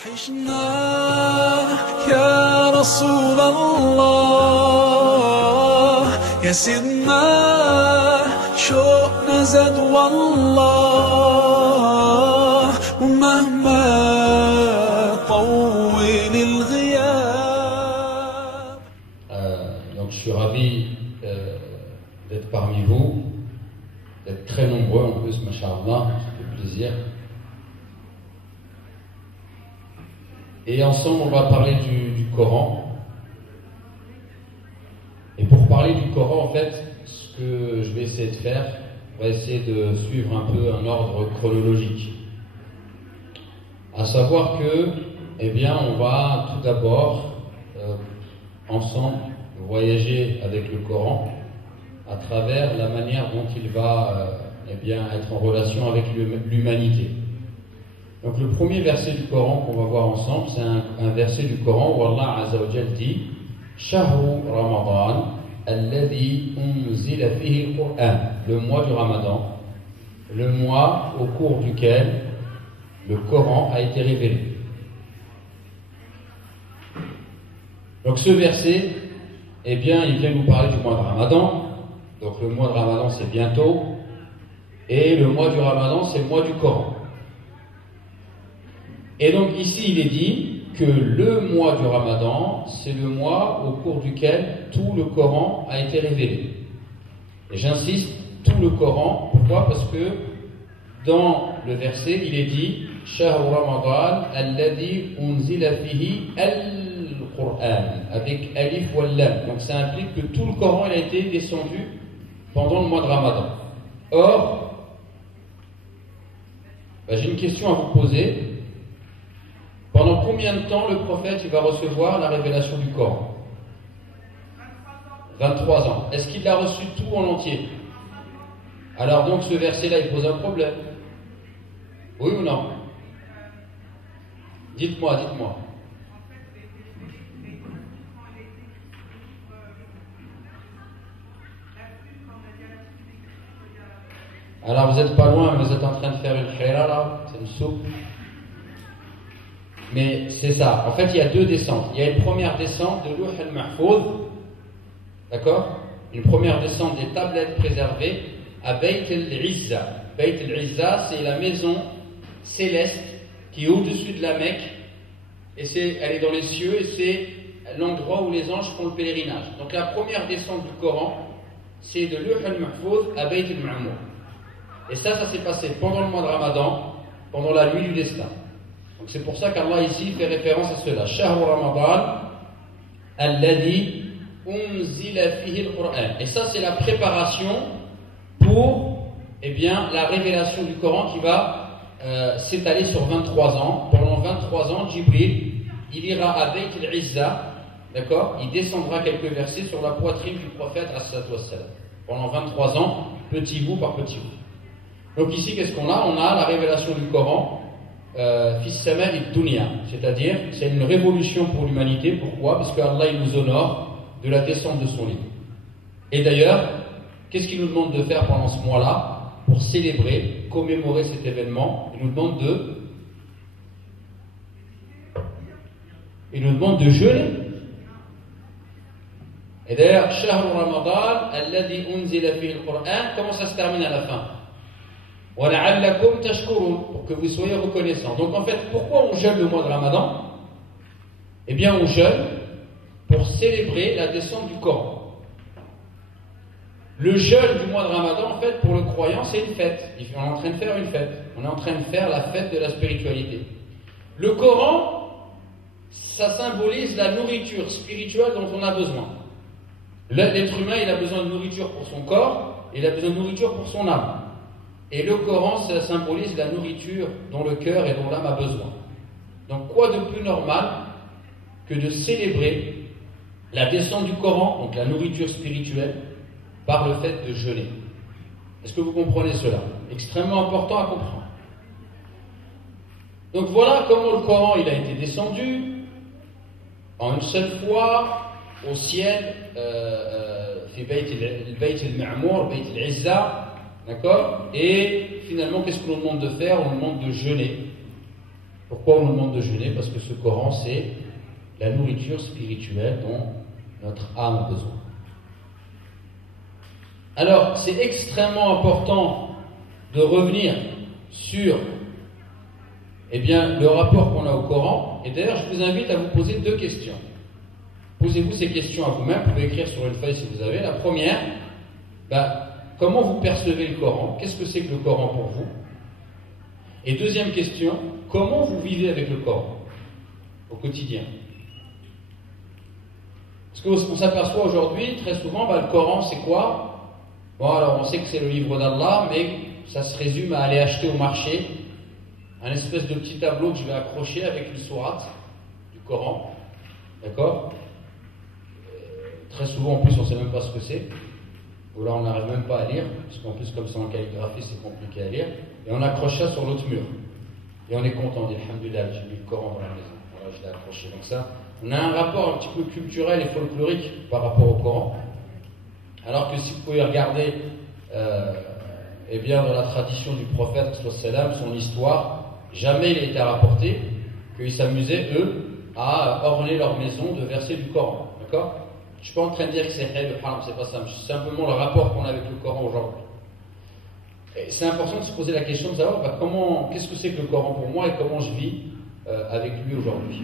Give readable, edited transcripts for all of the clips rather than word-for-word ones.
حشنا يا رسول الله يا سيدنا شوقنا زاد والله ومهما طول الغياب. Donc je suis ravi d'être parmi vous, d'être très nombreux en plus, masha'Allah, ça fait plaisir. Et ensemble, on va parler du Coran. Et pour parler du Coran, en fait, ce que je vais essayer de faire, on va essayer de suivre un peu un ordre chronologique. À savoir que, eh bien, on va tout d'abord, ensemble, voyager avec le Coran à travers la manière dont il va, eh bien, être en relation avec l'humanité. Donc le premier verset du Coran qu'on va voir ensemble, c'est un verset du Coran où Allah Azza wa Jal dit Shahru Ramadan alladhi unzila fihi al-Qur'an, le mois du Ramadan, le mois au cours duquel le Coran a été révélé. Donc ce verset, eh bien, il vient nous parler du mois de Ramadan. Donc le mois de Ramadan, c'est bientôt, et le mois du Ramadan, c'est le mois du Coran. Et donc ici, il est dit que le mois du Ramadan, c'est le mois au cours duquel tout le Coran a été révélé. Et j'insiste, tout le Coran, pourquoi? Parce que dans le verset, il est dit Shahru Ramadan alladhi unzila fihi al-Qur'an, avec alif wal lam. Donc ça implique que tout le Coran il a été descendu pendant le mois de Ramadan. Or, j'ai une question à vous poser. Pendant combien de temps le prophète il va recevoir la révélation du Coran? 23 ans. Est-ce qu'il l'a reçu tout en entier? Alors donc ce verset-là, il pose un problème. Oui ou non? Dites-moi, dites-moi. Alors vous n'êtes pas loin, vous êtes en train de faire une khira là, c'est une soupe. Mais c'est ça. En fait, il y a deux descentes. Il y a une première descente de Louh al-Mahfouz, d'accord? Une première descente des tablettes préservées à Bayt al-Izza. Bayt al-Izza, c'est la maison céleste qui est au-dessus de la Mecque. Et elle est dans les cieux et c'est l'endroit où les anges font le pèlerinage. Donc la première descente du Coran, c'est de Louh al-Mahfouz à Bayt al-Ma'mour. Et ça s'est passé pendant le mois de Ramadan, pendant la nuit du destin. Donc c'est pour ça qu'Allah ici fait référence à cela. Shahru Ramadan alladhi unzila fihi al-Qur'an. Et ça c'est la préparation pour, eh bien, la révélation du Coran qui va s'étaler sur 23 ans. Pendant 23 ans, Jibril, il ira à Bayt al-Izza, d'accord? Il descendra quelques versets sur la poitrine du prophète pendant 23 ans, petit bout par petit bout. Donc ici, qu'est-ce qu'on a? On a la révélation du Coran fis sama et dunya, c'est-à-dire c'est une révolution pour l'humanité. Pourquoi? Parce qu'Allah il nous honore de la descente de son livre. Et d'ailleurs, qu'est-ce qu'il nous demande de faire pendant ce mois-là pour célébrer, commémorer cet événement? Il nous demande de jeûner. Et d'ailleurs, Shahru Ramadan alladhi unzila fihi al-Qur'an, comment ça se termine à la fin? Pour que vous soyez reconnaissants. Donc en fait, pourquoi on jeûne le mois de Ramadan? Eh bien, on jeûne pour célébrer la descente du Coran. Le jeûne du mois de Ramadan, en fait, pour le croyant, c'est une fête. On est en train de faire une fête. On est en train de faire la fête de la spiritualité. Le Coran, ça symbolise la nourriture spirituelle dont on a besoin. L'être humain, il a besoin de nourriture pour son corps, et il a besoin de nourriture pour son âme. Et le Coran, ça symbolise la nourriture dont le cœur et dont l'âme a besoin. Donc quoi de plus normal que de célébrer la descente du Coran, donc la nourriture spirituelle, par le fait de jeûner? Est-ce que vous comprenez cela? Extrêmement important à comprendre. Donc voilà comment le Coran il a été descendu en une seule fois au ciel, Bayt al-Ma'mour, Bayt al-Izza. D'accord? Et finalement, qu'est-ce qu'on nous demande de faire? On nous demande de jeûner. Pourquoi on nous demande de jeûner? Parce que ce Coran, c'est la nourriture spirituelle dont notre âme a besoin. Alors, c'est extrêmement important de revenir sur le rapport qu'on a au Coran. Et d'ailleurs, je vous invite à vous poser 2 questions. Posez-vous ces questions à vous-même. Vous pouvez écrire sur une feuille si vous avez. La première, comment vous percevez le Coran? Qu'est-ce que c'est que le Coran pour vous? Et deuxième question, comment vous vivez avec le Coran au quotidien? Parce qu'on s'aperçoit aujourd'hui, très souvent, le Coran, c'est quoi? Bon, alors on sait que c'est le livre d'Allah, mais ça se résume à aller acheter au marché un espèce de petit tableau que je vais accrocher avec une sourate du Coran. D'accord? Très souvent, en plus, on ne sait même pas ce que c'est. Ou là, on n'arrive même pas à lire, parce qu'en plus, comme c'est en calligraphie, c'est compliqué à lire. Et on accroche ça sur l'autre mur. Et on est content, on dit alhamdoulilah, j'ai mis le Coran dans la maison. Voilà, je l'ai accroché. Donc ça, on a un rapport un petit peu culturel et folklorique par rapport au Coran. Alors que si vous pouvez regarder dans la tradition du prophète, son histoire, jamais il a été rapporté qu'ils s'amusaient, eux, à orner leur maison de versets du Coran. D'accord? Je ne suis pas en train de dire que c'est le haram, c'est pas ça, c'est simplement le rapport qu'on a avec le Coran aujourd'hui. Et c'est important de se poser la question de savoir qu'est-ce que c'est que le Coran pour moi et comment je vis avec lui aujourd'hui.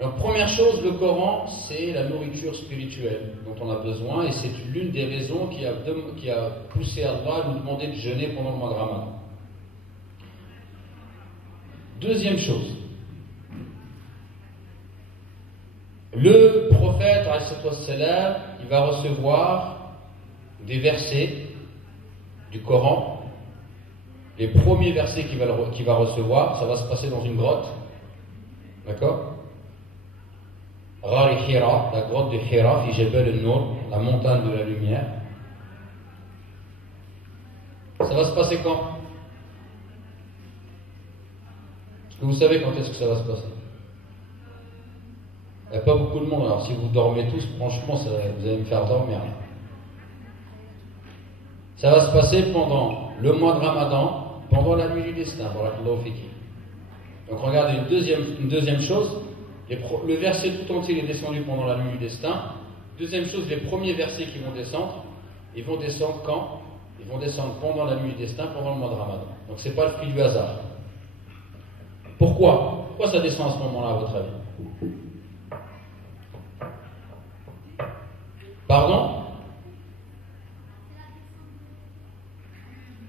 Donc, première chose, le Coran, c'est la nourriture spirituelle dont on a besoin, et c'est l'une des raisons qui a poussé Allah à nous demander de jeûner pendant le mois de Ramadan. Deuxième chose, le prophète, il va recevoir des versets du Coran. Les premiers versets qu'il va recevoir, ça va se passer dans une grotte. D'accord? Ghar Hira, la grotte de Hira, fi Jabal al-Nur, la montagne de la lumière. Ça va se passer quand? Est-ce que vous savez quand est-ce que ça va se passer? Il n'y a pas beaucoup de monde, alors si vous dormez tous, franchement, vous allez me faire dormir. Ça va se passer pendant le mois de Ramadan, pendant la nuit du destin. Donc regardez une deuxième chose. Le verset tout entier est descendu pendant la nuit du destin. Deuxième chose, les premiers versets qui vont descendre, ils vont descendre quand? Ils vont descendre pendant la nuit du destin, pendant le mois de Ramadan. Donc c'est pas le fruit du hasard. Pourquoi ça descend à ce moment-là, à votre avis? Pardon?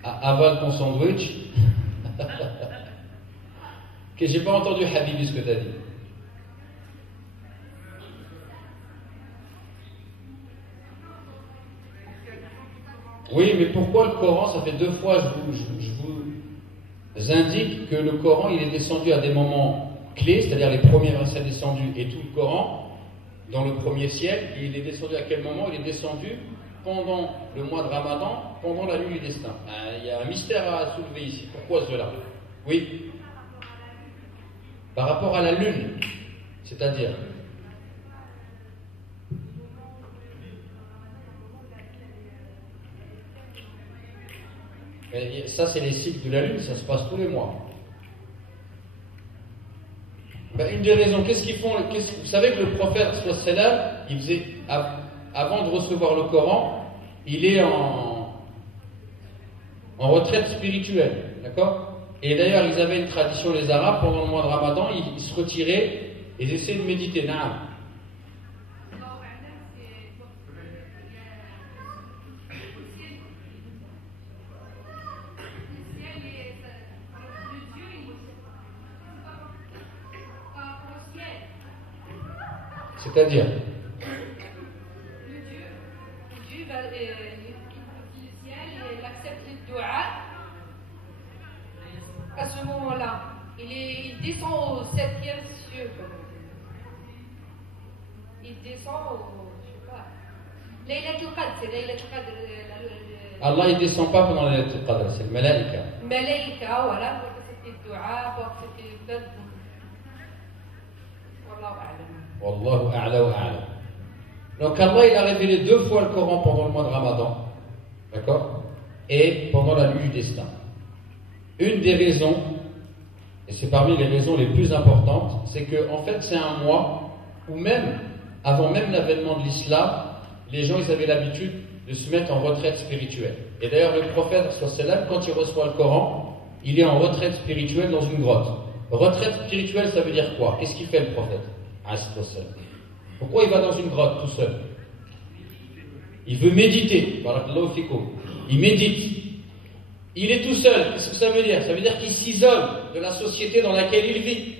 Avale ton sandwich. Que j'ai pas entendu, Habibi, ce que tu as dit. Oui, mais pourquoi le Coran? Ça fait 2 fois, je vous indique que le Coran, il est descendu à des moments clés, c'est-à-dire les premiers versets descendus et tout le Coran, dans le 1er siècle. Il est descendu à quel moment? Il est descendu pendant le mois de Ramadan, pendant la nuit du destin. Il y a un mystère à soulever ici. Pourquoi cela? Oui. Par rapport à la lune, c'est-à-dire ça, c'est les cycles de la lune, ça se passe tous les mois. Une des raisons, qu'est-ce qu'ils font? Vous savez que le prophète, il faisait, avant de recevoir le Coran, il est en retraite spirituelle, d'accord? Et d'ailleurs, ils avaient une tradition, les Arabes, pendant le mois de Ramadan, ils se retiraient et ils essayaient de méditer. C'est-à-dire, le Dieu va du ciel et il accepte le dua à ce moment-là. Il descend au 7e cieux. Il descend au, je sais pas. Laylatul Qadr, c'est Laylatul Qadr. Allah il descend pas pendant Laylatul Qadr, c'est le Malaika. Malaika, voilà, pour que c'était le dua, pour que c'était le Qadr. Wallahu a'lam. Wallahu a'la wa a'la. Donc Allah il a révélé 2 fois le Coran pendant le mois de Ramadan, d'accord, et pendant la nuit du destin. Une des raisons, et c'est parmi les raisons les plus importantes, c'est que en fait c'est un mois où même, avant même l'avènement de l'islam, les gens ils avaient l'habitude de se mettre en retraite spirituelle. Et d'ailleurs le prophète, quand il reçoit le Coran, il est en retraite spirituelle dans une grotte. Retraite spirituelle, ça veut dire quoi? Qu'est-ce qu'il fait le prophète? Pourquoi il va dans une grotte tout seul? Il veut méditer. Il médite. Il est tout seul. Qu'est-ce que ça veut dire? Ça veut dire qu'il s'isole de la société dans laquelle il vit.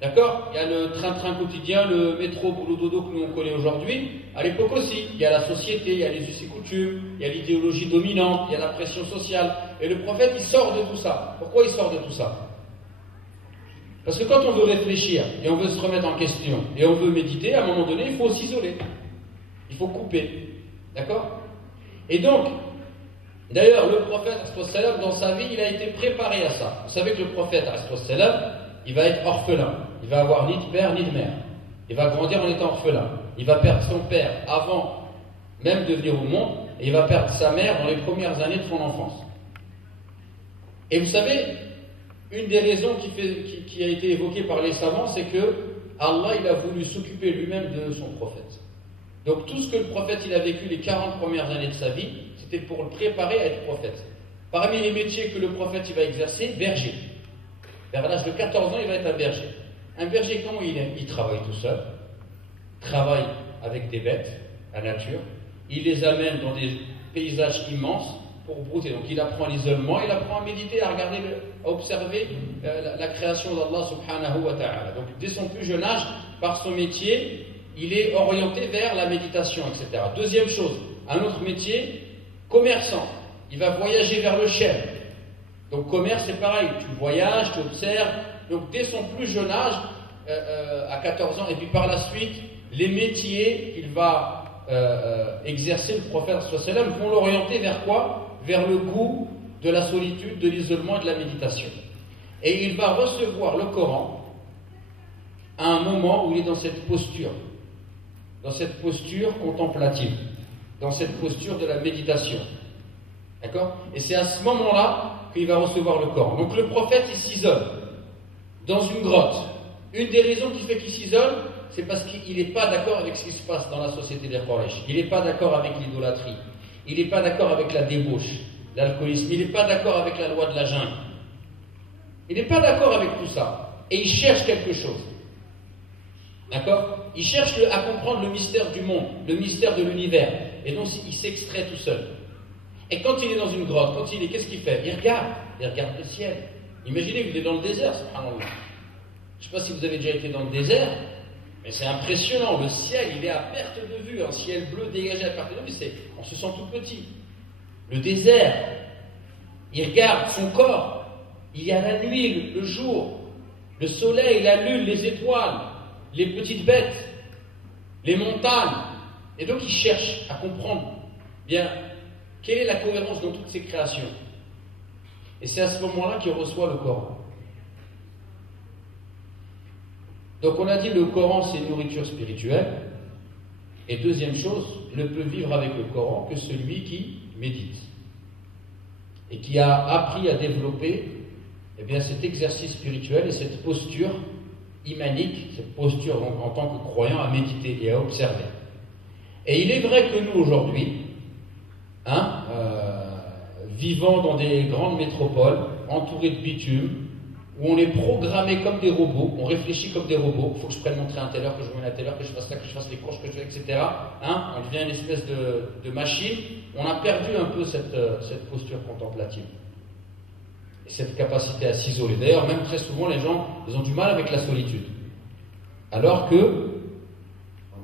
D'accord? Il y a le train-train quotidien, le métro, boulot dodo que nous on connaît aujourd'hui. À l'époque aussi, il y a la société, il y a les us et coutumes, il y a l'idéologie dominante, il y a la pression sociale. Et le prophète, il sort de tout ça. Pourquoi il sort de tout ça? Parce que quand on veut réfléchir et on veut se remettre en question et on veut méditer, à un moment donné, il faut s'isoler. Il faut couper. D'accord? Et donc, d'ailleurs, le prophète, dans sa vie, il a été préparé à ça. Vous savez que le prophète, il va être orphelin. Il va avoir ni de père ni de mère. Il va grandir en étant orphelin. Il va perdre son père avant même de venir au monde, et il va perdre sa mère dans les premières années de son enfance. Et vous savez, une des raisons qui a été évoquée par les savants, c'est que Allah il a voulu s'occuper lui-même de son prophète. Donc tout ce que le prophète il a vécu les 40 premières années de sa vie, c'était pour le préparer à être prophète. Parmi les métiers que le prophète il va exercer, berger. Vers l'âge de 14 ans, il va être un berger. Un berger, comment il est? Il travaille tout seul, travaille avec des bêtes, la nature, il les amène dans des paysages immenses pour brouter. Donc il apprend l'isolement, il apprend à méditer, à regarder, à observer la création d'Allah subhanahu wa ta'ala. Donc dès son plus jeune âge, par son métier, il est orienté vers la méditation, etc. Deuxième chose, un autre métier, commerçant. Il va voyager vers le Chêne. Donc commerce c'est pareil, tu voyages, tu observes. Donc dès son plus jeune âge, à 14 ans, et puis par la suite, les métiers qu'il va exercer, le prophète vont l'orienter vers quoi? Vers le goût de la solitude, de l'isolement et de la méditation. Et il va recevoir le Coran à un moment où il est dans cette posture contemplative, dans cette posture de la méditation. D'accord? Et c'est à ce moment-là qu'il va recevoir le Coran. Donc le prophète, il s'isole dans une grotte. Une des raisons qui fait qu'il s'isole, c'est parce qu'il n'est pas d'accord avec ce qui se passe dans la société des Quraysh. Il n'est pas d'accord avec l'idolâtrie. Il n'est pas d'accord avec la débauche, l'alcoolisme. Il n'est pas d'accord avec la loi de la jungle. Il n'est pas d'accord avec tout ça. Et il cherche quelque chose. D'accord? Il cherche à comprendre le mystère du monde, le mystère de l'univers. Et donc il s'extrait tout seul. Et quand il est dans une grotte, qu'est-ce qu'il fait? Il regarde le ciel. Imaginez qu'il est dans le désert, subhanallah. Je ne sais pas si vous avez déjà été dans le désert, mais c'est impressionnant. Le ciel, il est à perte de vue, un ciel bleu dégagé à perte de vue, on se sent tout petit. Le désert, il regarde son corps. Il y a la nuit, le jour, le soleil, la lune, les étoiles, les petites bêtes, les montagnes. Et donc il cherche à comprendre bien quelle est la cohérence dans toutes ces créations. Et c'est à ce moment-là qu'il reçoit le Coran. Donc on a dit le Coran c'est une nourriture spirituelle. Et deuxième chose, ne peut vivre avec le Coran que celui qui médite. Et qui a appris à développer cet exercice spirituel et cette posture imanique, cette posture donc, en tant que croyant à méditer et à observer. Et il est vrai que nous aujourd'hui, vivant dans des grandes métropoles, entourés de bitume, où on est programmé comme des robots, on réfléchit comme des robots, il faut que je prenne mon train à telle heure, que je me mette à telle heure, que je fasse ça, que je fasse les courses, que je fasse, etc. On devient une espèce de machine. On a perdu un peu cette posture contemplative. Et cette capacité à s'isoler. D'ailleurs, même très souvent, les gens, ils ont du mal avec la solitude. Alors que,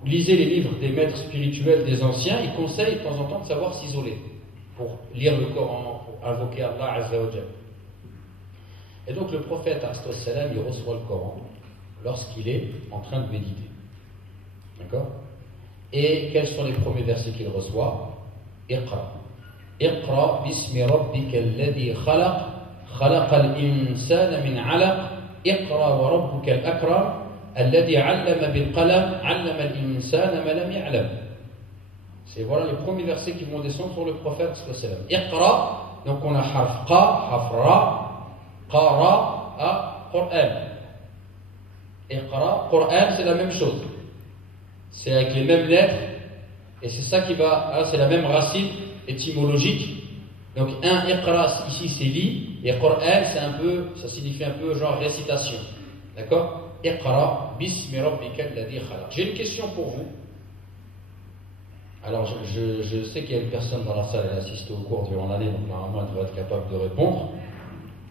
vous lisez les livres des maîtres spirituels des anciens, ils conseillent de temps en temps de savoir s'isoler, pour lire le Coran, pour invoquer Allah Azza wa Jalla. Et donc le prophète, il reçoit le Coran lorsqu'il est en train de méditer. D'accord? Et quels sont les premiers versets qu'il reçoit? Iqra. Iqra bismi rabbika alladhi khalaq. خلق الإنسان من علق اقرأ وربك الأكرم الذي علم بالقلم علم الإنسان ما لم يعلم. C'est voilà les premiers versets qui vont descendre sur le prophète sallallahu alayhi wa sallam. Iqra, donc on a harf qa, harf ra, qara, Qur'an. Iqra, Qur'an, c'est la même chose. C'est avec les mêmes lettres, et c'est ça qui va, c'est la même racine étymologique. Donc un Iqra ici c'est lit, et Qur'an c'est un peu, ça signifie un peu genre récitation. D'accord? Iqra, bismi rabbika alladhi khalaq. J'ai une question pour vous. Alors je sais qu'il y a une personne dans la salle, elle assiste au cours durant l'année, donc normalement elle doit être capable de répondre.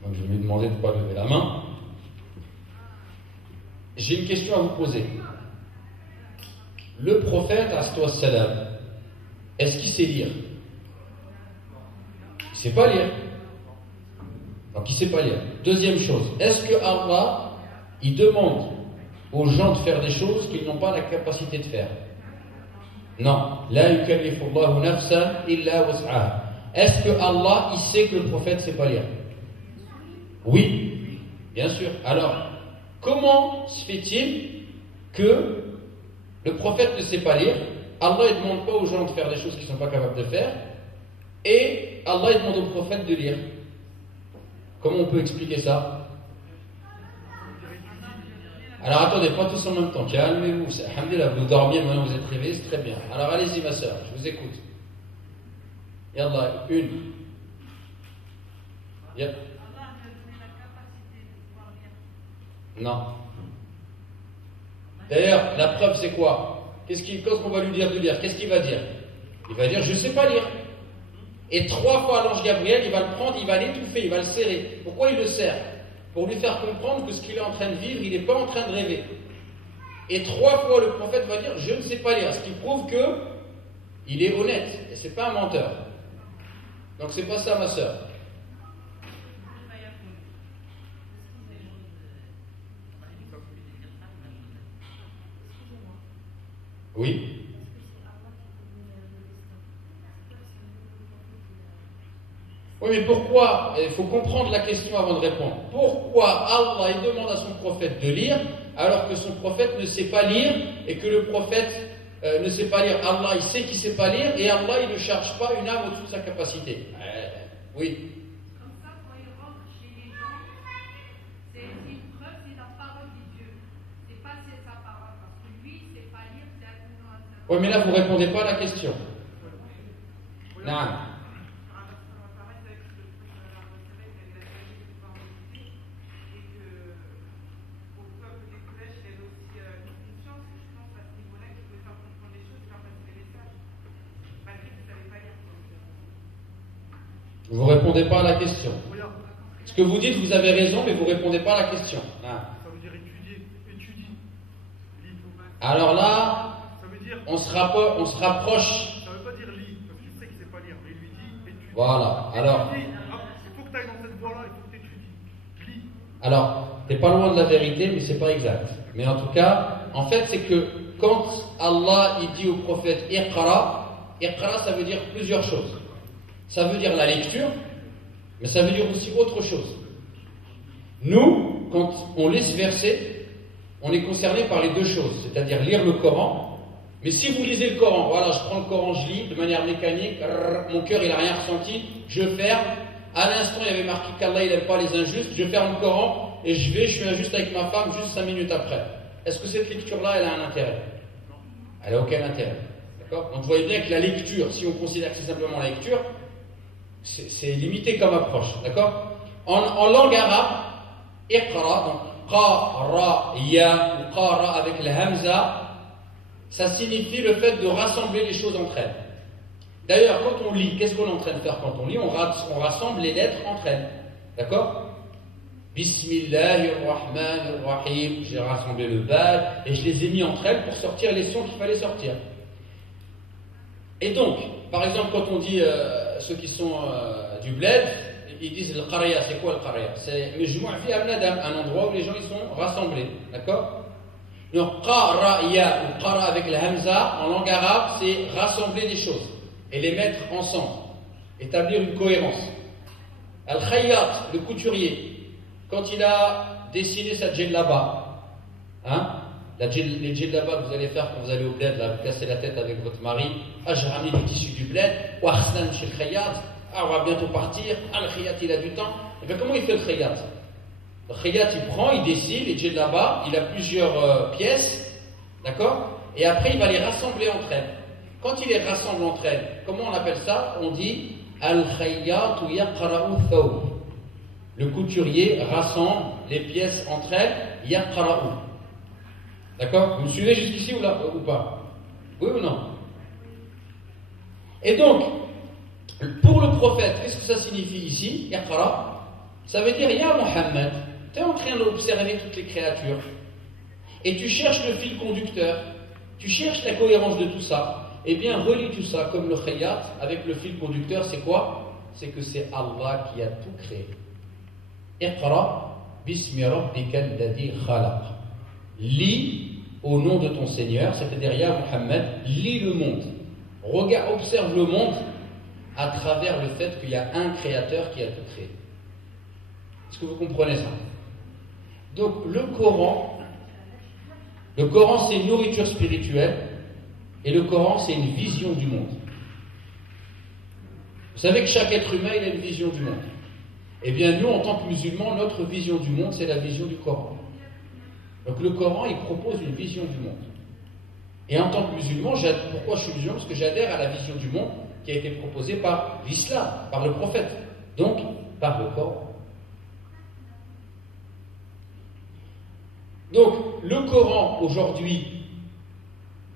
Donc je vais lui demander de ne pas lever la main. J'ai une question à vous poser. Le prophète, salam, est-ce qu'il sait lire? Il ne sait pas lire. Donc il ne sait pas lire. Deuxième chose, est-ce que Allah, il demande aux gens de faire des choses qu'ils n'ont pas la capacité de faire? Non. La yukallifullahu nafsan illa wus'aha. Est-ce que Allah, il sait que le prophète ne sait pas lire? Oui, bien sûr. Alors, comment se fait-il que le prophète ne sait pas lire? Allah ne demande pas aux gens de faire des choses qu'ils ne sont pas capables de faire, et Allah demande au prophète de lire. Comment on peut expliquer ça? Alors attendez, pas tous en même temps, calmez-vous. Alhamdulillah, vous dormiez, maintenant vous êtes réveillés, c'est très bien. Alors allez-y ma soeur, je vous écoute. Yallah, une. Yep. Non. D'ailleurs, la preuve c'est quoi? Qu'est-ce qu'on va lui dire de lire? Qu'est-ce qu'il va dire? Il va dire je ne sais pas lire. Et 3 fois l'ange Gabriel, il va le prendre, il va l'étouffer, il va le serrer. Pourquoi il le serre? Pour lui faire comprendre que ce qu'il est en train de vivre, il n'est pas en train de rêver. Et 3 fois le prophète va dire je ne sais pas lire, ce qui prouve que il est honnête et c'est pas un menteur. Donc c'est pas ça ma soeur. Oui. Oui, mais pourquoi? Il faut comprendre la question avant de répondre. Pourquoi Allah il demande à son prophète de lire alors que son prophète ne sait pas lire et que le prophète ne sait pas lire? Allah il sait qu'il ne sait pas lire et Allah il ne charge pas une âme au-dessus de sa capacité. Oui. Comme ça, quand il rentre chez les gens, c'est une preuve, c'est la parole de Dieu. C'est pas sa parole, parce que lui, il ne sait pas lire, c'est à tout le monde. Oui, mais là vous ne répondez pas à la question. Non. Vous ne répondez pas à la question. Ce que vous dites, vous avez raison, mais vous ne répondez pas à la question. Ah. Ça veut dire étudier, étudie. Alors là, ça veut dire, on se rapproche. Ça ne veut pas dire lis, parce qu'il sait qu'il ne sait pas lire, mais il lui dit étudie. Voilà, alors. Il faut que tu ailles dans cette voie-là, il faut que tu étudies. Lis. Alors, t'es pas loin de la vérité, mais c'est pas exact. Mais en tout cas, en fait, c'est que quand Allah il dit au prophète Iqra, Iqra ça veut dire plusieurs choses. Ça veut dire la lecture, mais ça veut dire aussi autre chose. Nous, quand on lit ce verset, on est concerné par les deux choses, c'est-à-dire lire le Coran. Mais si vous lisez le Coran, voilà, je prends le Coran, je lis de manière mécanique, mon cœur il n'a rien ressenti, je ferme. À l'instant, il y avait marqué qu'Allah il n'aime pas les injustes, je ferme le Coran et je suis injuste avec ma femme juste 5 minutes après. Est-ce que cette lecture-là, elle a un intérêt? Elle n'a aucun intérêt. D'accord? Donc vous voyez bien que la lecture, si on considère que c'est simplement la lecture, c'est limité comme approche, d'accord? En langue arabe, iqra, donc qara, ya ou qara avec le hamza, ça signifie le fait de rassembler les choses entre elles. D'ailleurs, quand on lit, qu'est-ce qu'on est en train de faire quand on lit? On rassemble les lettres entre elles, d'accord? Bismillahirrahmanirrahim, j'ai rassemblé le bad et je les ai mis entre elles pour sortir les sons qu'il fallait sortir. Et donc, par exemple, quand on dit ceux qui sont du bled, ils disent le qarya, c'est quoi le qarya? C'est un endroit où les gens ils sont rassemblés, d'accord? Donc qaraya ou qara avec la hamza en langue arabe, c'est rassembler des choses et les mettre ensemble, établir une cohérence. Al-Khayyat, le couturier, quand il a dessiné sa djellaba, hein? Les djellaba que vous allez faire quand vous allez au bled, là, vous cassez la tête avec votre mari, j'ai ramené du tissu du bled, ou ahsan chez le khayyat, on va bientôt partir, le khayyat il a du temps. Et bien comment il fait le khayyat? Le khayyat, il prend, il dessine, et de là-bas, il a plusieurs pièces, d'accord? Et après, il va les rassembler entre elles. Quand il les rassemble entre elles, comment on appelle ça? On dit al-khayyatu yaqra'u thawb. Le couturier rassemble les pièces entre elles, yaqra'u. D'accord? Vous me suivez jusqu'ici ou pas? Oui ou non? Et donc, pour le prophète, qu'est-ce que ça signifie ici? Yaqra, ça veut dire Ya Muhammad, tu es en train d'observer toutes les créatures et tu cherches le fil conducteur, tu cherches la cohérence de tout ça. Eh bien, relie tout ça comme le khayyat avec le fil conducteur, c'est quoi? C'est que c'est Allah qui a tout créé. Iqra bismi rabbika alladhi khalaq. Lis au nom de ton Seigneur, c'est-à-dire Ya Muhammad, lis le monde. Regarde, observe le monde à travers le fait qu'il y a un créateur qui a tout créé. Est-ce que vous comprenez ça? Donc le Coran c'est une nourriture spirituelle et le Coran c'est une vision du monde. Vous savez que chaque être humain il a une vision du monde. Eh bien nous en tant que musulmans, notre vision du monde c'est la vision du Coran. Donc le Coran il propose une vision du monde. Et en tant que musulman, pourquoi je suis musulman? Parce que j'adhère à la vision du monde qui a été proposée par l'islam, par le prophète, donc par le Coran. Donc le Coran aujourd'hui,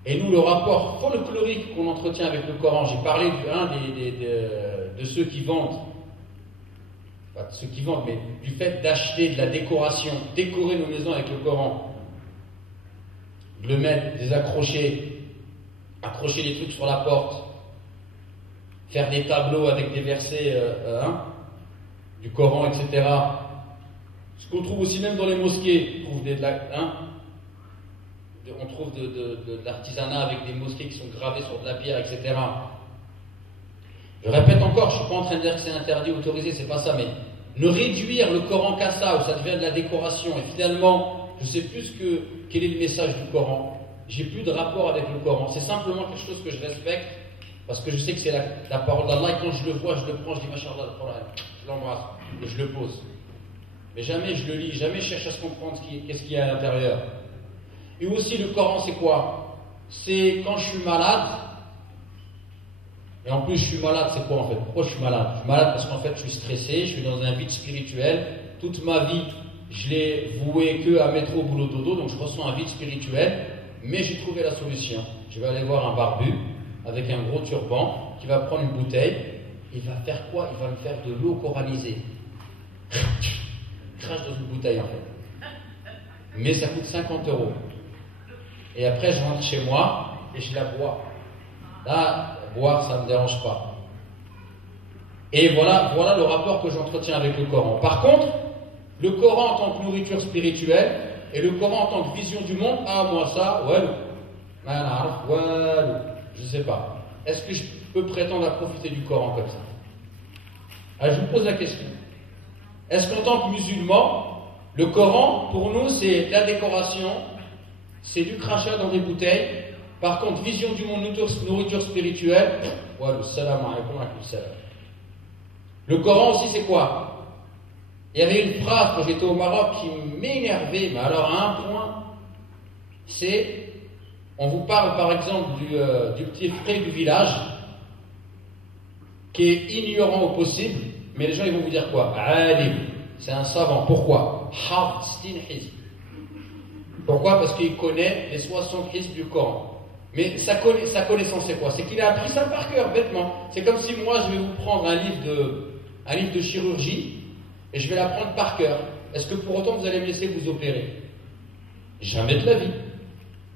et nous le rapport folklorique qu'on entretient avec le Coran, j'ai parlé de ceux qui vendent, pas de ceux qui vendent, mais du fait d'acheter de la décoration, décorer nos maisons avec le Coran, de le mettre, les accrocher des trucs sur la porte, faire des tableaux avec des versets du Coran, etc. Ce qu'on trouve aussi même dans les mosquées, on trouve de l'artisanat avec des mosquées qui sont gravées sur de la pierre, etc. Je répète encore, je ne suis pas en train de dire que c'est interdit, autorisé, c'est pas ça, mais ne réduire le Coran qu'à ça, où ça devient de la décoration, et finalement, je ne sais plus quel est le message du Coran, j'ai plus de rapport avec le Coran, c'est simplement quelque chose que je respecte, parce que je sais que c'est la parole d'Allah, et quand je le vois, je le prends, je dis Masha'Allah, le Coran, je l'embrasse, et je le pose. Mais jamais je le lis, jamais je cherche à se comprendre qu'est-ce qu'il y a à l'intérieur. Et aussi le Coran c'est quoi? C'est quand je suis malade, et en plus je suis malade, c'est quoi en fait? Pourquoi je suis malade? Je suis malade parce qu'en fait je suis stressé, je suis dans un vide spirituel, toute ma vie je l'ai voué que à mettre au boulot dodo, donc je ressens un vide spirituel, mais j'ai trouvé la solution. Je vais aller voir un barbu avec un gros turban qui va prendre une bouteille, il va faire quoi? Il va me faire de l'eau coralisée. Crache dans une bouteille en fait. Mais ça coûte 50 €. Et après je rentre chez moi et je la bois. Là, boire ça ne me dérange pas. Et voilà le rapport que j'entretiens avec le Coran. Par contre, le Coran en tant que nourriture spirituelle et le Coran en tant que vision du monde, moi ça, je sais pas. Est-ce que je peux prétendre à profiter du Coran comme ça? Alors je vous pose la question. Est-ce qu'en tant que musulman, le Coran, pour nous, c'est de la décoration, c'est du crachat dans des bouteilles. Par contre, vision du monde, nourriture spirituelle, le Coran aussi, c'est quoi? Il y avait une phrase quand j'étais au Maroc qui m'énervait, mais alors à un point, c'est, on vous parle par exemple du petit frère du village, qui est ignorant au possible, mais les gens ils vont vous dire quoi? Alim, c'est un savant. Pourquoi? Hafstin hizb. Pourquoi? Parce qu'il connaît les 60 hizb du Coran. Mais sa connaissance c'est quoi? C'est qu'il a appris ça par cœur, bêtement. C'est comme si moi je vais vous prendre un livre de chirurgie et je vais l'apprendre par cœur. Est-ce que pour autant vous allez me laisser vous opérer? Jamais de la vie.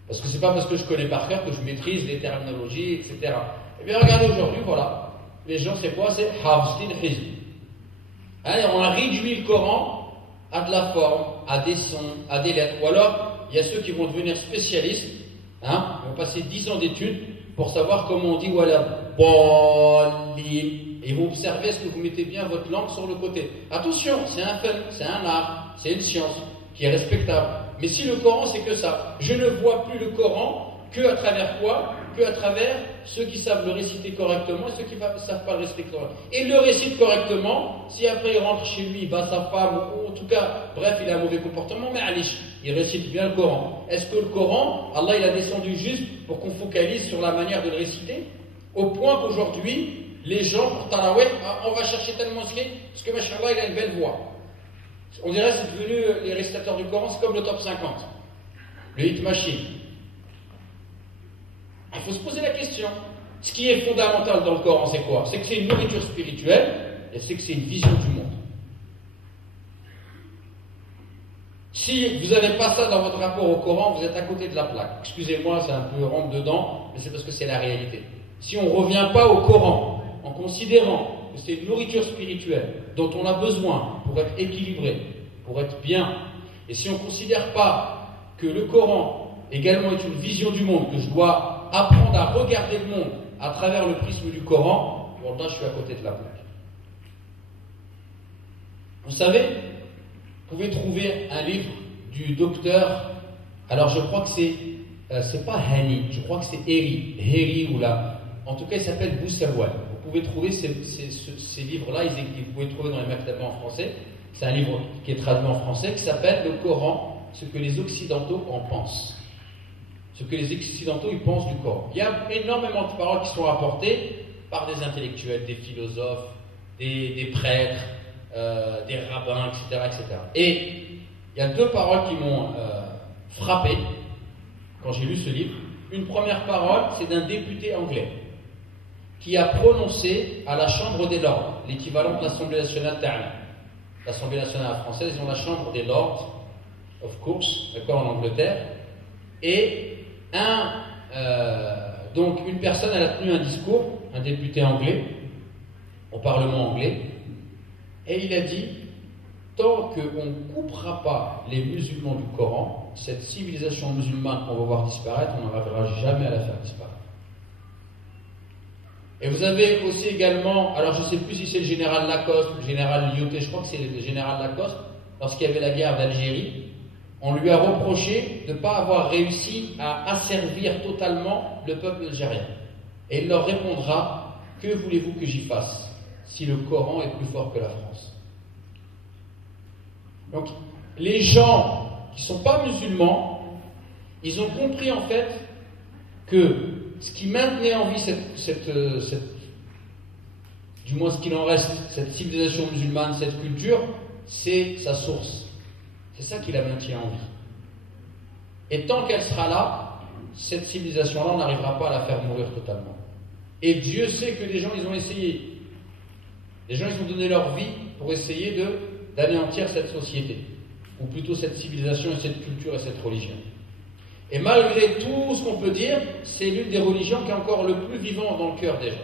Parce que c'est pas parce que je connais par cœur que je maîtrise les terminologies, etc. Eh bien regardez aujourd'hui, voilà. Les gens c'est quoi? C'est Hafstin hizb. On a réduit le Coran à de la forme, à des sons, à des lettres. Ou alors, il y a ceux qui vont devenir spécialistes, ils vont passer 10 ans d'études pour savoir comment on dit voilà, et ils vont observer est-ce que vous mettez bien votre langue sur le côté. Attention, c'est un fun, c'est un art, c'est une science qui est respectable. Mais si le Coran c'est que ça, je ne vois plus le Coran que à travers quoi? qu'à travers ceux qui savent le réciter correctement et ceux qui ne savent pas le réciter correctement. Et il le récite correctement, si après il rentre chez lui, il bat sa femme, ou en tout cas, bref, il a un mauvais comportement, mais allez, il récite bien le Coran. Est-ce que le Coran, Allah il a descendu juste pour qu'on focalise sur la manière de le réciter? Au point qu'aujourd'hui, les gens, pour Taraweh, on va chercher tel mosquée, parce que Mashallah, il a une belle voix. On dirait que c'est devenu, les récitateurs du Coran, c'est comme le top 50, le hit machine. Il faut se poser la question. Ce qui est fondamental dans le Coran, c'est quoi? C'est que c'est une nourriture spirituelle et c'est que c'est une vision du monde. Si vous n'avez pas ça dans votre rapport au Coran, vous êtes à côté de la plaque. Excusez-moi, c'est un peu rentre dedans, mais c'est parce que c'est la réalité. Si on ne revient pas au Coran en considérant que c'est une nourriture spirituelle dont on a besoin pour être équilibré, pour être bien, et si on ne considère pas que le Coran également est une vision du monde, que je dois apprendre à regarder le monde à travers le prisme du Coran, bon, là je suis à côté de la plaque. Vous savez, vous pouvez trouver un livre du docteur, alors je crois que c'est pas Hani, je crois que c'est Heri ou là, en tout cas il s'appelle Bousserwal. Vous pouvez trouver ces livres-là, vous pouvez trouver dans les maktabas en français. C'est un livre qui est traduit en français qui s'appelle Le Coran, ce que les Occidentaux en pensent. Ce que les Occidentaux ils pensent du Coran. Il y a énormément de paroles qui sont apportées par des intellectuels, des philosophes, des prêtres, des rabbins, etc., etc. Et il y a deux paroles qui m'ont frappé quand j'ai lu ce livre. Une première parole, c'est d'un député anglais qui a prononcé à la Chambre des Lords, l'équivalent de l'Assemblée nationale Ta'ala. L'Assemblée nationale française, ils ont la Chambre des Lords, of course, d'accord, en Angleterre. Et donc une personne, elle a tenu un discours, un député anglais, au Parlement anglais, et il a dit, tant qu'on ne coupera pas les musulmans du Coran, cette civilisation musulmane qu'on va voir disparaître, on n'arrivera jamais à la faire disparaître. Et vous avez aussi également, alors je ne sais plus si c'est le général Lacoste ou le général Lyoté, je crois que c'est le général Lacoste, lorsqu'il y avait la guerre d'Algérie, on lui a reproché de ne pas avoir réussi à asservir totalement le peuple algérien. Et il leur répondra, que voulez-vous que j'y fasse si le Coran est plus fort que la France? Donc, les gens qui ne sont pas musulmans, ils ont compris en fait que ce qui maintenait en vie du moins ce qu'il en reste, cette civilisation musulmane, cette culture, c'est sa source. C'est ça qui la maintient en vie. Et tant qu'elle sera là, cette civilisation-là, on n'arrivera pas à la faire mourir totalement. Et Dieu sait que des gens, ils ont essayé. Les gens, ils ont donné leur vie pour essayer d'anéantir cette société, ou plutôt cette civilisation et cette culture et cette religion. Et malgré tout ce qu'on peut dire, c'est l'une des religions qui est encore le plus vivant dans le cœur des gens.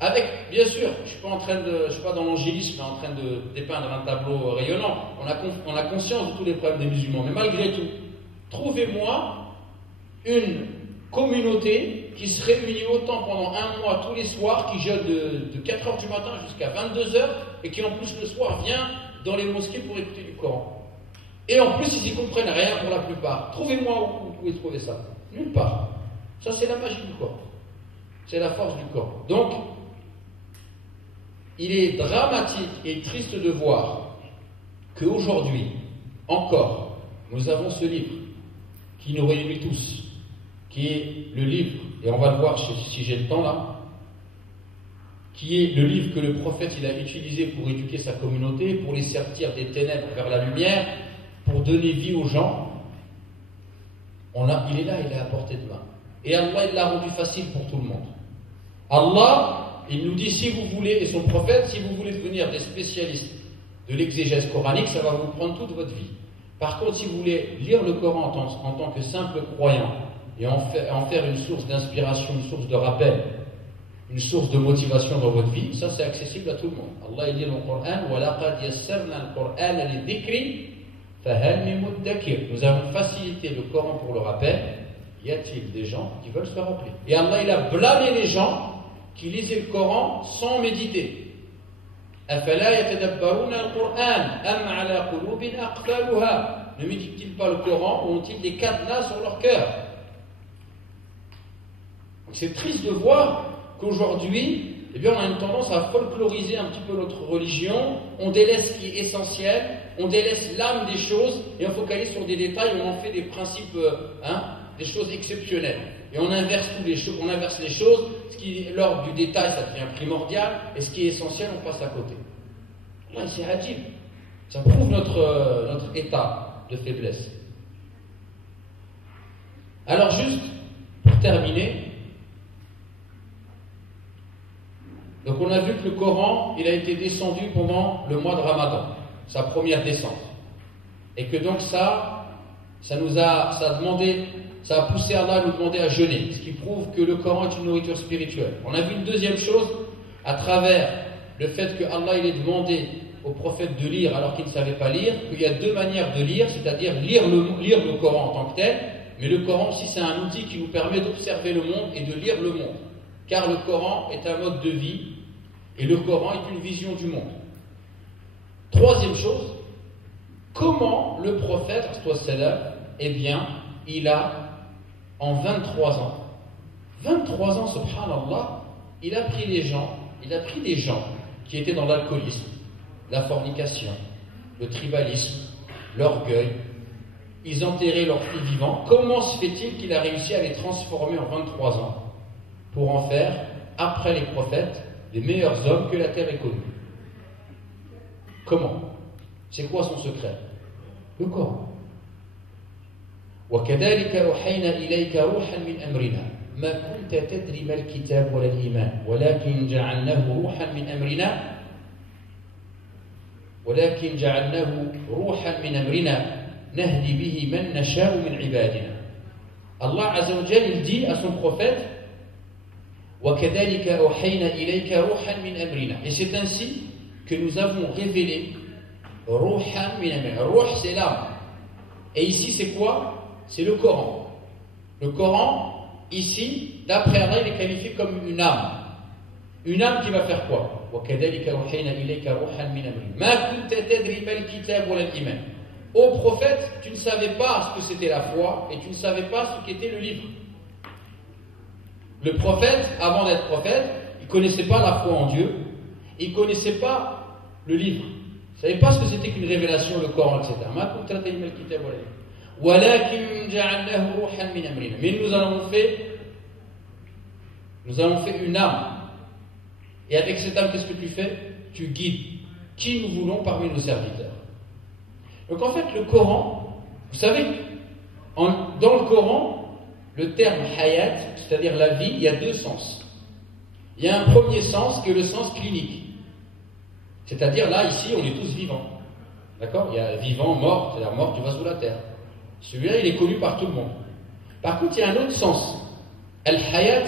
Avec, bien sûr, je suis pas dans l'angélisme, en train de dépeindre un tableau rayonnant. On a conscience de tous les problèmes des musulmans, mais malgré tout, trouvez-moi une communauté qui se réunit autant pendant un mois tous les soirs, qui jeûne de 4h du matin jusqu'à 22h, et qui en plus le soir vient dans les mosquées pour écouter du Coran. Et en plus, ils n'y comprennent rien pour la plupart. Trouvez-moi où vous pouvez trouver ça. Nulle part. Ça, c'est la magie du Coran. C'est la force du Coran. Donc, il est dramatique et triste de voir qu'aujourd'hui, encore, nous avons ce livre qui nous réunit tous, qui est le livre, et on va le voir si j'ai le temps là, qui est le livre que le prophète il a utilisé pour éduquer sa communauté, pour les sortir des ténèbres vers la lumière, pour donner vie aux gens. Il est là, il est à portée de main. Et Allah, il l'a rendu facile pour tout le monde. Allah, il nous dit, si vous voulez, et son prophète, si vous voulez devenir des spécialistes de l'exégèse coranique, ça va vous prendre toute votre vie. Par contre, si vous voulez lire le Coran en tant que simple croyant, et en faire une source d'inspiration, une source de rappel, une source de motivation dans votre vie, ça c'est accessible à tout le monde. Allah il dit dans le Coran, وَلَقَدْ يَسَّرْنَا الْقُرْآنَ لِلذِّكْرِ فَهَلْ مِن مُدَّكِرٍ. Nous avons facilité le Coran pour le rappel. Y a-t-il des gens qui veulent se rappeler? Et Allah il a blâmé les gens qui lisaient le Coran sans méditer. أَفَلَا يَتَدَبَّرُونَ الْقُرْآنَ أَمْ عَلَى قُلُوبٍ أَقْفَالُهَا. Ne méditent-ils pas le Coran ou ont-ils des cadenas sur leur cœur? C'est triste de voir qu'aujourd'hui, eh bien, on a une tendance à folkloriser un petit peu notre religion, on délaisse ce qui est essentiel, on délaisse l'âme des choses et on focalise sur des détails, on en fait des principes, des choses exceptionnelles. Et on inverse les choses, ce qui est l'ordre du détail, ça devient primordial, et ce qui est essentiel, on passe à côté. Là, c'est adib. Ça prouve notre état de faiblesse. Alors juste, pour terminer, donc on a vu que le Coran, il a été descendu pendant le mois de Ramadan, sa première descente. Et que donc ça a poussé Allah à nous demander à jeûner, ce qui prouve que le Coran est une nourriture spirituelle. On a vu une deuxième chose, à travers le fait que Allah il ait demandé au prophète de lire alors qu'il ne savait pas lire, qu'il y a deux manières de lire, c'est-à-dire lire le Coran en tant que tel, mais le Coran aussi c'est un outil qui nous permet d'observer le monde et de lire le monde. Car le Coran est un mode de vie et le Coran est une vision du monde. Troisième chose, comment le prophète, eh bien, il a, en 23 ans, subhanallah, il a pris des gens qui étaient dans l'alcoolisme, la fornication, le tribalisme, l'orgueil, ils enterraient leurs filles vivants. Comment se fait-il qu'il a réussi à les transformer en 23 ans pour en faire, après les prophètes, les meilleurs hommes que la terre ait connus? Comment? C'est quoi son secret? Le Coran. وكذلك أوحينا إليك روحا من أمرنا ما كنت تدري ما الكتاب ولا الإيمان ولكن جعلناه روحا من أمرنا نهدي به من نشاء من عبادنا. Allah Azza wa Jalla, il dit à son prophète وكذلك أوحينا إليك روحا من أمرنا, et c'est ainsi que nous avons révélé روحا من أمرنا. Ruh, c'est l'âme, et ici c'est quoi? C'est le Coran. Le Coran, ici, d'après Allah, il est qualifié comme une âme. Une âme qui va faire quoi? وَكَذَلِكَ أَوْحَيْنَا إِلَيْكَ رُوحًا مِنْ أَمْرِنَا مَا كُنْتَ تَدْرِي مَا الْكِتَابُ وَلَا الْإِيمَانُ. Ô prophète, tu ne savais pas ce que c'était la foi et tu ne savais pas ce qu'était le livre. Le prophète, avant d'être prophète, il ne connaissait pas la foi en Dieu, il ne connaissait pas le livre. Il ne savait pas ce que c'était qu'une révélation, le Coran, etc. مَا كُنْتَ تَدْرِي مَا الْكِتَابُ وَلَا الْإِيمَانُ وَلَكِنْ جَعَلْنَاهُ رُوحًا مِنْ أَمْرِنَا. Mais nous avons fait une âme. Et avec cette âme, qu'est-ce que tu fais? Tu guides qui nous voulons parmi nos serviteurs. Donc en fait, le Coran, vous savez, dans le Coran, le terme hayat, c'est-à-dire la vie, il y a deux sens. Il y a un premier sens qui est le sens clinique. C'est-à-dire là, ici, on est tous vivants. D'accord? Il y a vivant, mort, c'est-à-dire mort, tu vas sous la terre. Celui-là, il est connu par tout le monde. Par contre, il y a un autre sens. Al-hayat,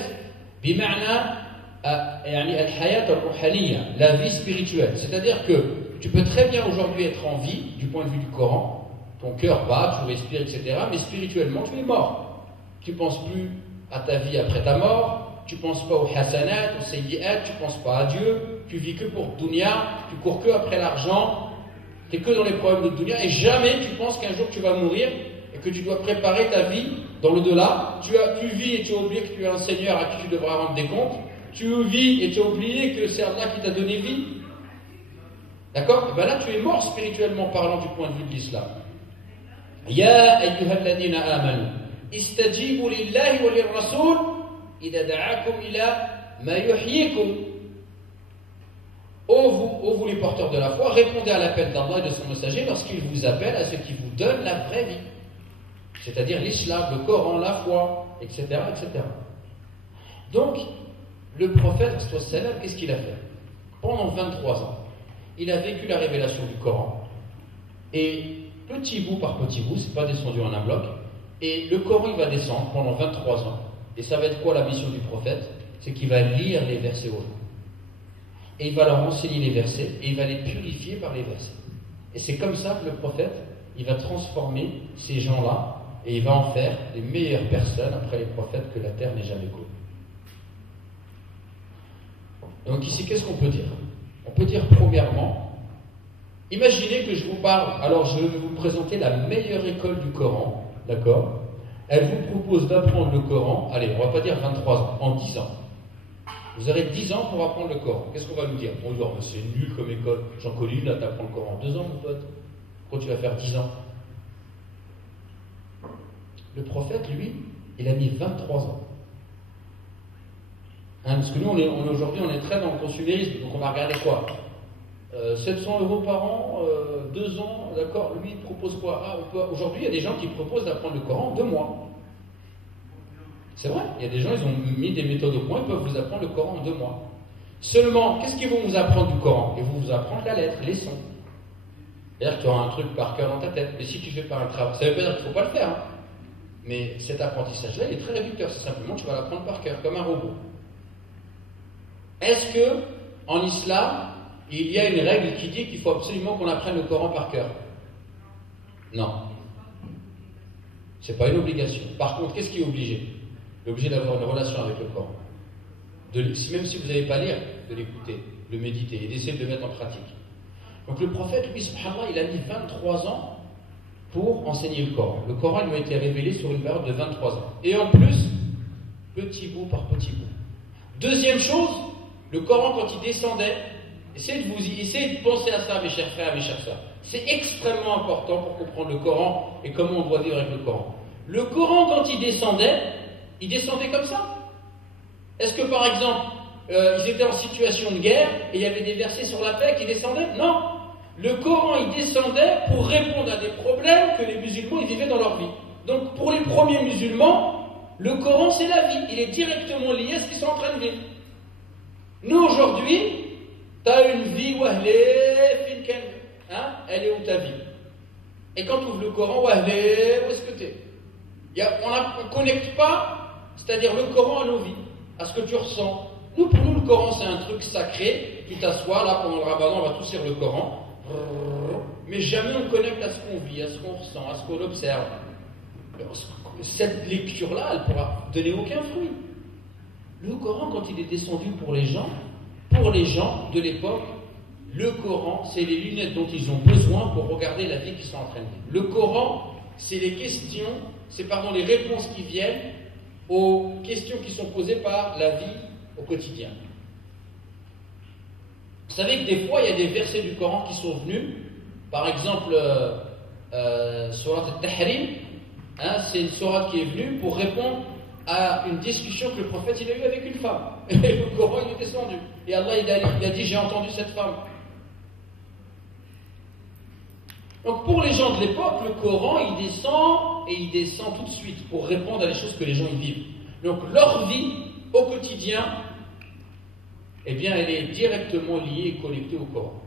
bima'na, al-hayat al-ruhaniya, la vie spirituelle. C'est-à-dire que tu peux très bien aujourd'hui être en vie, du point de vue du Coran, ton cœur bat, tu respires, etc. Mais spirituellement, tu es mort. Tu ne penses plus à ta vie après ta mort, tu ne penses pas aux hasanat, aux sayyi'at, tu ne penses pas à Dieu, tu vis que pour dunya, tu cours que après l'argent, tu es que dans les problèmes de dunya, et jamais tu penses qu'un jour tu vas mourir et que tu dois préparer ta vie dans l'au-delà. Tu vis et tu as oublié que tu es un Seigneur à qui tu devras rendre des comptes. Tu vis et tu as oublié que c'est Allah qui t'a donné vie. D'accord? Et bien là, tu es mort spirituellement parlant du point de vue de l'islam. Ya ayyuhalladhina amanu istajibu lillahi wa lirrasul idha da'akum ila ma yuhyikum. Ô vous les porteurs de la foi, répondez à l'appel d'Allah et de son messager lorsqu'il vous appelle à ce qui vous donne la vraie vie. C'est-à-dire l'islam, le Coran, la foi, etc., etc. Donc, le prophète, qu'est-ce qu'il a fait? Pendant 23 ans, il a vécu la révélation du Coran. Et petit bout par petit bout, c'est pas descendu en un bloc, et le Coran, il va descendre pendant 23 ans. Et ça va être quoi la mission du prophète? C'est qu'il va lire les versets aux gens. Et il va leur enseigner les versets, et il va les purifier par les versets. Et c'est comme ça que le prophète, il va transformer ces gens-là, et il va en faire les meilleures personnes après les prophètes que la terre n'ait jamais connus. Donc ici, qu'est-ce qu'on peut dire? On peut dire premièrement, imaginez que je vous parle, alors je vais vous présenter la meilleure école du Coran, d'accord? elle vous propose d'apprendre le Coran, allez, on va pas dire 23 ans, en 10 ans. Vous aurez 10 ans pour apprendre le Coran. Qu'est-ce qu'on va nous dire? On va dire, oh, c'est nul comme école. J'en connais une, là, t'apprends le Coran en 2 ans, mon pote. Pourquoi tu vas faire 10 ans? Le prophète, lui, il a mis 23 ans. Hein, parce que nous, aujourd'hui, on est très dans le consumérisme, donc on va regarder quoi? 700 € par an, 2 ans, d'accord? Lui, il propose quoi? Aujourd'hui, il y a des gens qui proposent d'apprendre le Coran en 2 mois. C'est vrai, il y a des gens, ils ont mis des méthodes au point, ils peuvent vous apprendre le Coran en 2 mois. Seulement, qu'est-ce qu'ils vont vous apprendre du Coran? Ils vont vous apprendre la lettre, les sons. C'est-à-dire que tu auras un truc par cœur dans ta tête. Mais si tu fais pas un travail, ça ne veut pas dire qu'il ne faut pas le faire. Hein. Mais cet apprentissage-là, il est très réducteur. C'est simplement que tu vas l'apprendre par cœur, comme un robot. Est-ce que, en islam, il y a une règle qui dit qu'il faut absolument qu'on apprenne le Coran par cœur? Non. C'est pas une obligation. Par contre, qu'est-ce qui est obligé? Il est obligé d'avoir une relation avec le Coran. Même si vous n'avez pas à lire, de l'écouter, de le méditer et d'essayer de le mettre en pratique. Donc le prophète, lui, subhanallah, il a mis 23 ans pour enseigner le Coran. Le Coran lui a été révélé sur une période de 23 ans. Et en plus, petit bout par petit bout. Deuxième chose, le Coran, quand il descendait, essayez de penser à ça, mes chers frères, mes chères sœurs. C'est extrêmement important pour comprendre le Coran et comment on doit vivre avec le Coran. Le Coran, quand il descendait comme ça. Est-ce que, par exemple, ils étaient en situation de guerre et il y avait des versets sur la paix qui descendaient? Non. Le Coran, il descendait pour répondre à des problèmes que les musulmans ils vivaient dans leur vie. Donc, pour les premiers musulmans, le Coran, c'est la vie. Il est directement lié à ce qu'ils sont en train de vivre. Nous, aujourd'hui, tu as une vie où elle est où ta vie? Et quand tu ouvres le Coran, où est-ce que tu es? On ne connecte pas, c'est-à-dire le Coran à nos vies, à ce que tu ressens. Pour nous, le Coran, c'est un truc sacré. Tu t'assois, là, pendant le ramadan, on va tous lire le Coran. Mais jamais on connecte à ce qu'on vit, à ce qu'on ressent, à ce qu'on observe. Cette lecture-là, elle ne pourra donner aucun fruit. Le Coran, quand il est descendu pour les gens de l'époque, le Coran, c'est les lunettes dont ils ont besoin pour regarder la vie qu'ils sont en train de vivre. Le Coran, c'est les réponses qui viennent aux questions qui sont posées par la vie au quotidien. Vous savez que des fois, il y a des versets du Coran qui sont venus, par exemple, Surat al-Tahrim, c'est une sourate qui est venue pour répondre à une discussion que le prophète il a eue avec une femme. Et le Coran il est descendu. Et Allah il a dit, j'ai entendu cette femme. Donc pour les gens de l'époque, le Coran il descend tout de suite pour répondre à des choses que les gens y vivent. Donc leur vie au quotidien, eh bien elle est directement liée et connectée au Coran.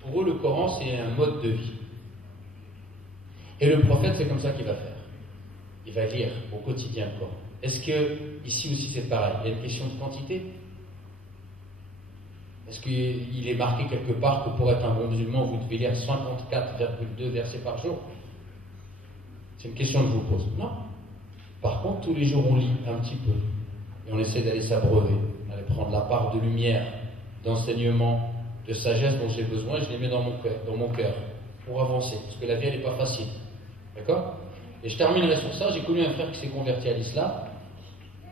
Pour eux le Coran c'est un mode de vie. Et le prophète c'est comme ça qu'il va faire. Il va lire au quotidien le Coran. Est-ce que ici aussi c'est pareil? Il y a une question de quantité? Est-ce qu'il est marqué quelque part que pour être un bon musulman, vous devez lire 54,2 versets par jour? C'est une question que je vous pose. Non. Par contre, tous les jours, on lit un petit peu. Et on essaie d'aller s'abreuver, d'aller prendre la part de lumière, d'enseignement, de sagesse dont j'ai besoin, et je les mets dans mon cœur, pour avancer. Parce que la vie, elle n'est pas facile. D'accord? Et je terminerai sur ça. J'ai connu un frère qui s'est converti à l'islam,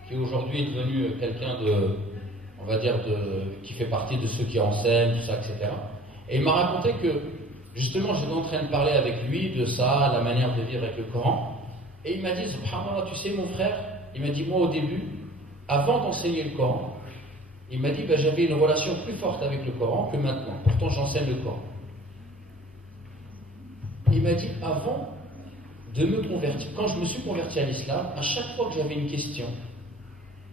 qui aujourd'hui est devenu quelqu'un de... on va dire, qui fait partie de ceux qui enseignent, tout ça, etc. Et il m'a raconté que, justement, j'étais en train de parler avec lui de ça, la manière de vivre avec le Coran. Et il m'a dit, subhanallah, tu sais, mon frère, il m'a dit, moi, au début, avant d'enseigner le Coran, il m'a dit, j'avais une relation plus forte avec le Coran que maintenant. Pourtant, j'enseigne le Coran. Il m'a dit, avant de me convertir, quand je me suis converti à l'islam, à chaque fois que j'avais une question,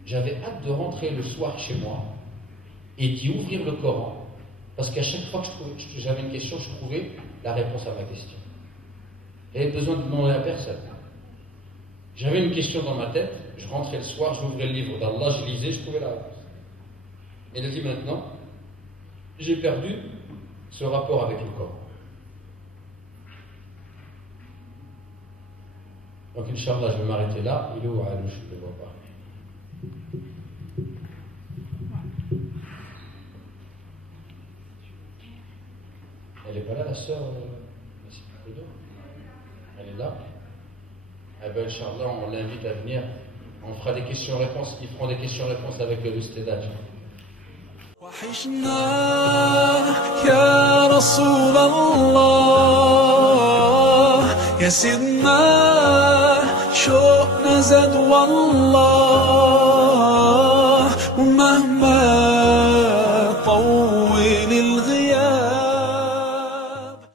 j'avais hâte de rentrer le soir chez moi et d'y ouvrir le Coran. Parce qu'à chaque fois que j'avais une question, je trouvais la réponse à ma question. J'avais besoin de demander à personne. J'avais une question dans ma tête, je rentrais le soir, j'ouvrais le livre d'Allah, je lisais, je trouvais la réponse. Et il a dit maintenant, j'ai perdu ce rapport avec le Coran. Donc, Inch'Allah, je vais m'arrêter là. Il est où Alouche? Je ne le vois pas. Elle n'est pas là, la sœur Elle est là. Eh ben, Inch'Allah, on l'invite à venir. On fera des questions-réponses. Ils feront des questions-réponses avec l'Ustedaj. وحشنا يا رسول الله يا سيدنا شوقنا زاد والله ومهما طول الغياب